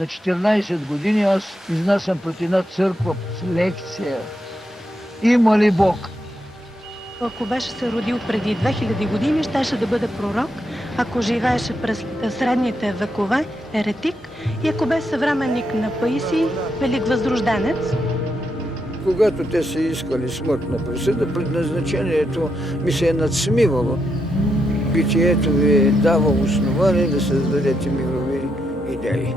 На 14 години аз изнасям пред една църква с лекция. Има ли Бог? Ако беше се родил преди 2000 години, щеше да бъде пророк. Ако живееше през средните векове, еретик. И ако беше съвременник на Паисий, велик възрожденец. Когато те са искали смъртна присъда, предназначението ми се е надсмивало. Битието ви е давало основание да създадете мирови идеи.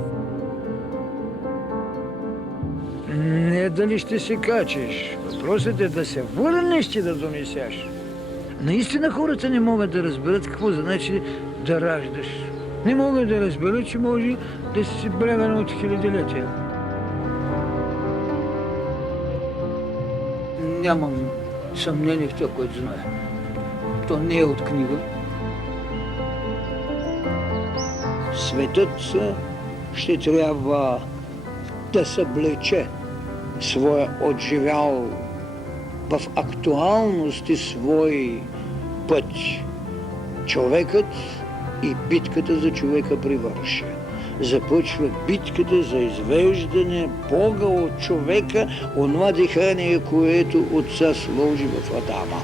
Не дали ще се качеш. Въпросът е да се върнеш и да донесеш. Наистина хората не могат да разберат какво значи да раждаш. Не могат да разберат, че може да си бременна от хилядилетия. Нямам съмнение в това, което знае. То не е от книга. Светът ще трябва да съблече своя отживял в актуалности свой път. Човекът и битката за човека привърши. Започва битката за извеждане Бога от човека, онова дихание, което Отца сложи в Адама.